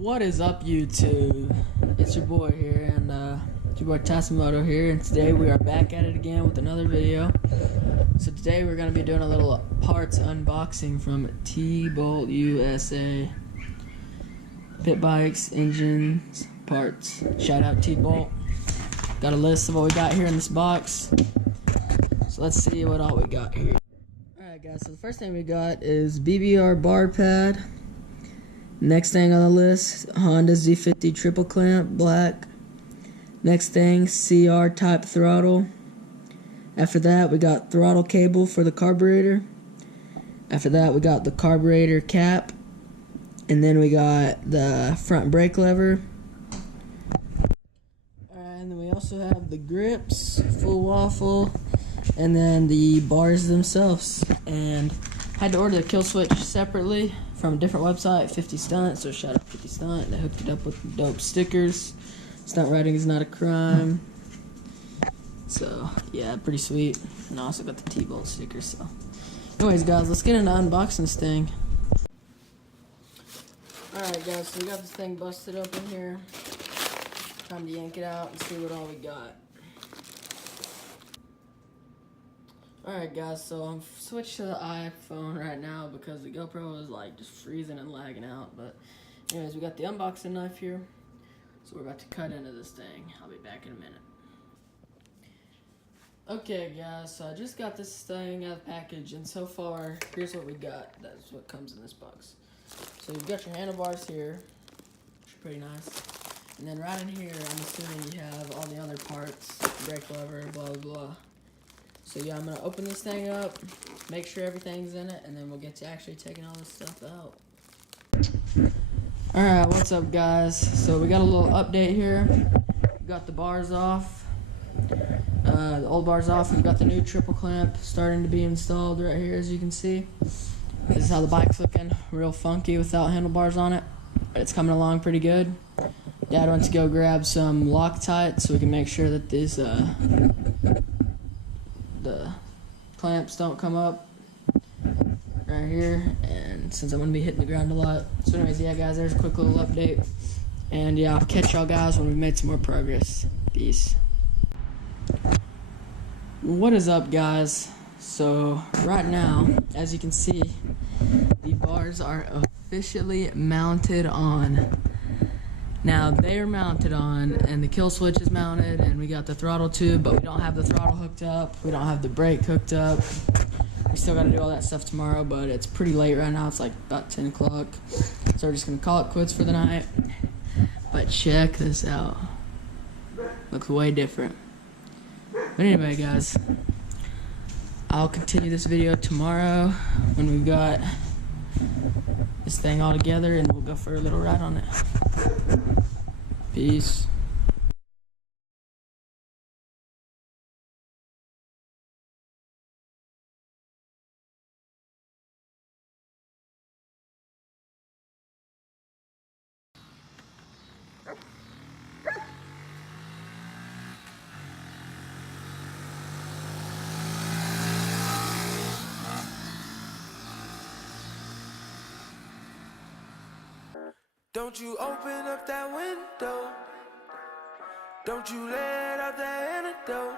What is up, YouTube? It's your boy here, and it's your boy Tasimoto here, and today we are back at it again with another video. So today we're going to be doing a little parts unboxing from T-Bolt USA. Pitbikes, engines, parts. Shout out T-Bolt. Got a list of what we got here in this box. So let's see what all we got here. Alright guys, so the first thing we got is BBR bar pad. Next thing on the list, Honda Z50 triple clamp, black. Next thing, CR type throttle. After that, we got throttle cable for the carburetor. After that, we got the carburetor cap. And then we got the front brake lever. And then we also have the grips, full waffle, and then the bars themselves. And had to order the kill switch separately from a different website, 50 Stunt, so shout out 50 Stunt. They hooked it up with dope stickers. Stunt riding is not a crime. So, yeah, pretty sweet. And I also got the T-Bolt stickers, so. Anyways, guys, let's get into unboxing this thing. Alright, guys, so we got this thing busted open here. Time to yank it out and see what all we got. Alright guys, so I'm switched to the iPhone right now because the GoPro is like just freezing and lagging out. But anyways, we got the unboxing knife here. So we're about to cut into this thing. I'll be back in a minute. Okay guys, so I just got this thing out of the package, and so far, here's what we got. That's what comes in this box. So you've got your handlebars here, which are pretty nice. And then right in here, I'm assuming you have all the other parts, brake lever, blah blah blah. So yeah, I'm going to open this thing up, make sure everything's in it, and then we'll get to actually taking all this stuff out. Alright, what's up guys? So we got a little update here. We got the bars off, the old bars off. We've got the new triple clamp starting to be installed right here, as you can see. This is how the bike's looking, real funky without handlebars on it. But it's coming along pretty good. Dad went to go grab some Loctite so we can make sure that these the clamps don't come up right here, and since I'm going to be hitting the ground a lot. So anyways, yeah guys, there's a quick little update, and yeah, I'll catch y'all guys when we've made some more progress. Peace. What is up guys? So right now, as you can see, the bars are officially mounted on. Now they are mounted on, and the kill switch is mounted, and we got the throttle tube, but we don't have the throttle hooked up. We don't have the brake hooked up. We still got to do all that stuff tomorrow, but it's pretty late right now. It's like about 10 o'clock. So we're just going to call it quits for the night. But check this out. Looks way different. But anyway, guys, I'll continue this video tomorrow when we've got this thing all together, and we'll go for a little ride on it. Peace. Don't you open up that window. Don't you let out that antidote.